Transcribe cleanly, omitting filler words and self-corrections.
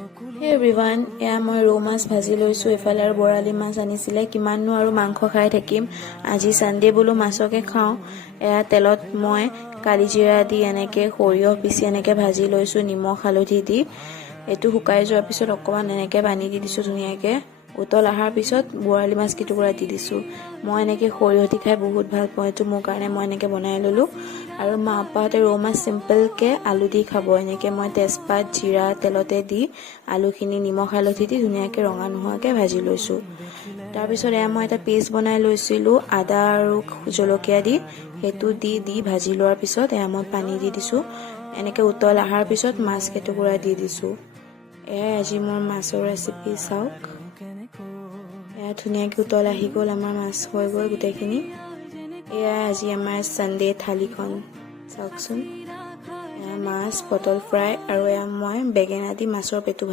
Hey everyone, এয়া মই ৰৌ মাছ ভাজি লৈছোঁ এফালে আৰু বৰালি মাছ আনিছিলে কিমাননো আৰু মাংস খাই থাকিম আজি সানডে বোলো মাছকে খাওঁ এয়া তেলত মই কালি জিৰা দি এনেকে সৰিয়হ পিচি এনেকে ভাজি লৈছোঁ নিমখ হালধি দি এটো শুকাই যোৱাৰ পিছত অকমান এনেকে পানী দি দিছোঁ ধুনীয়াকে উতল আহাৰ পিছত বৰালি মাছ কিটুকুৰা দি দিছোঁ মই এনেকে সৰিয়হ দি খাই বহুত ভাল পাওঁ এটো মোৰ কাৰণে মই এনেকে বনাই ললো আৰু মা আপাহঁতে ৰৌ মাছ সিম্পল কে আলু দি খাব এনেকে মই তেজপাত জিৰা তেলতে দি আলুখিনি নিমখ হালধি দি ধুনীয়াকে ৰঙা নোহোৱাকে ভাজি লৈছোঁ তাৰ পিছত এয়া মই এটা পেষ্ট বনাই লৈছিলোঁ আদা আৰু জলকীয়া দি হেতু দি ভাজি লোৱাৰ পিছত এয়া মই পানী দি দিছোঁ এনেকে উতল আহাৰ পিছত মাছ কেটুকুৰা দি দিছোঁ এয়া আজি মোৰ মাছৰ ৰেচিপি চাওক এয়া ধুনীয়াকে উতল আহি গ'ল আমাৰ মাছ হৈ গ'ল গোটেইখিনি এয়া আজি আমাৰ সানডে থালিখন চাওকচোন এয়া মাছ পটল ফ্ৰাই আৰু এয়া মই বেঙেনা দি মাছৰ পেটু